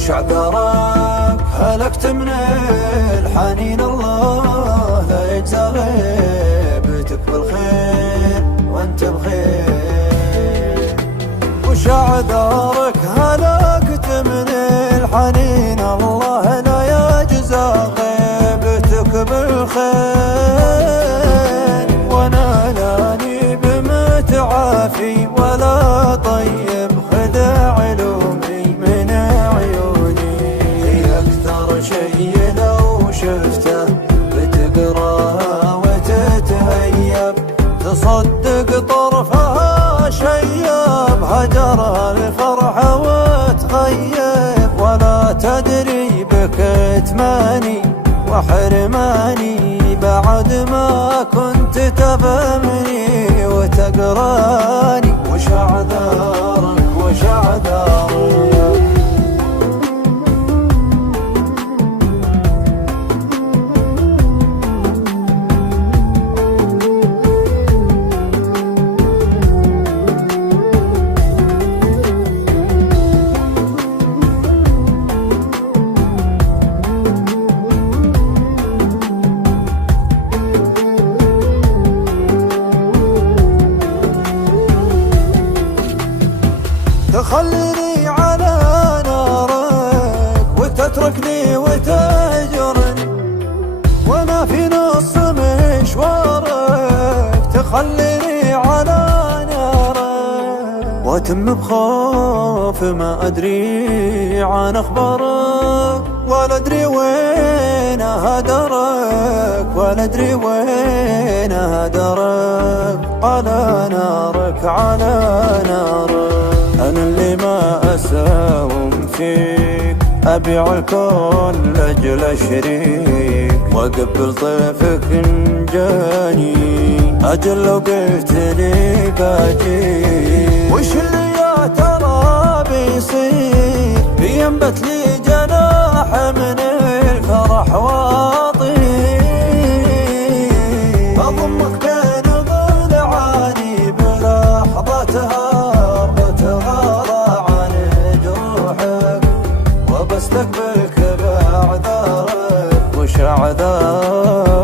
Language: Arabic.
وش عذرك هلكت من الحنين، الله لا يجزى غيبتك بالخير وانت بخير. وش عذرك هلكت من الحنين، الله لا يجزى غيبتك بالخير. وانا لاني بمتعافي ولا طيب خذ علومي من عيوني. هي اكثر شي لو شفته بتقراه وتتهيب، تصدق طرفها شيب هجرها الفرحة وتغيب. ولا تدري بكتماني وحرماني بعد ما كنت تفهمني وتقراني. وش اعذارك وش اعذارك؟ تخليني على نارك وتتركني وتهجرني، وانا في نص مشوارك تخليني على نارك. واتم بخوف ما ادري عن اخبارك، ولا ادري وين هدرك، ولا ادري وين هدرك. على نارك على نارك أنا اللي ما أساوم فيك، أبيع الكون لأجل شريك، وأقبل طيفك إن جاني، أجل لو قلت لي باجيك. وش اللي يا ترى بيصير بينبت لي جناح من الفرح واطير، أضمك بين ضلعاني بلحظتها واستقبلك بعذرك. وش عذرك